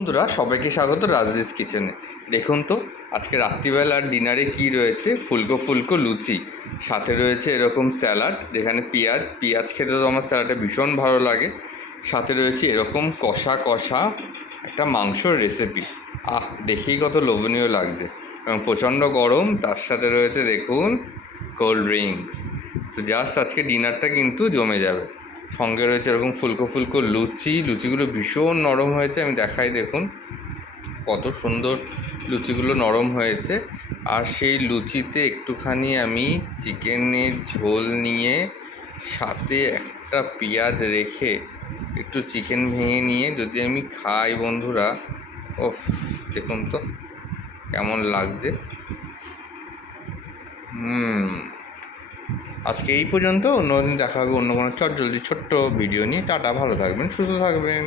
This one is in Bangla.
বন্ধুরা, সবাইকে স্বাগত রাজদীপ কিচেনে। দেখুন তো আজকে রাত্রিবেলার ডিনারে কি রয়েছে। ফুলকো ফুলকো লুচি, সাথে রয়েছে এরকম স্যালাড, যেখানে পেঁয়াজ খেতে তো আমার স্যালাডে ভীষণ ভালো লাগে। সাথে রয়েছে এরকম কষা কষা একটা মাংসর রেসিপি। দেখেই কত লোভনীয় লাগছে, এবং প্রচণ্ড গরম। তার সাথে রয়েছে দেখুন কোল্ড ড্রিঙ্কস। তো জাস্ট আজকে ডিনারটা কিন্তু জমে যাবে। সঙ্গে রয়েছে এরকম ফুলকো ফুলকো লুচিগুলো ভীষণ নরম হয়েছে, আমি দেখাই দেখুন কত সুন্দর লুচিগুলো নরম হয়েছে। আর সেই লুচিতে একটুখানি আমি চিকেনের ঝোল নিয়ে, সাথে একটা পেঁয়াজ রেখে, একটু চিকেন ভেঙে নিয়ে যদি আমি খাই বন্ধুরা, ওফ, দেখুন তো কেমন লাগছে। আজকে এই পর্যন্ত। অন্যদিন দেখা হবে অন্য কোনো চটজলদি ছোট্ট ভিডিও নিয়ে। টাটা, ভালো থাকবেন, সুস্থ থাকবেন।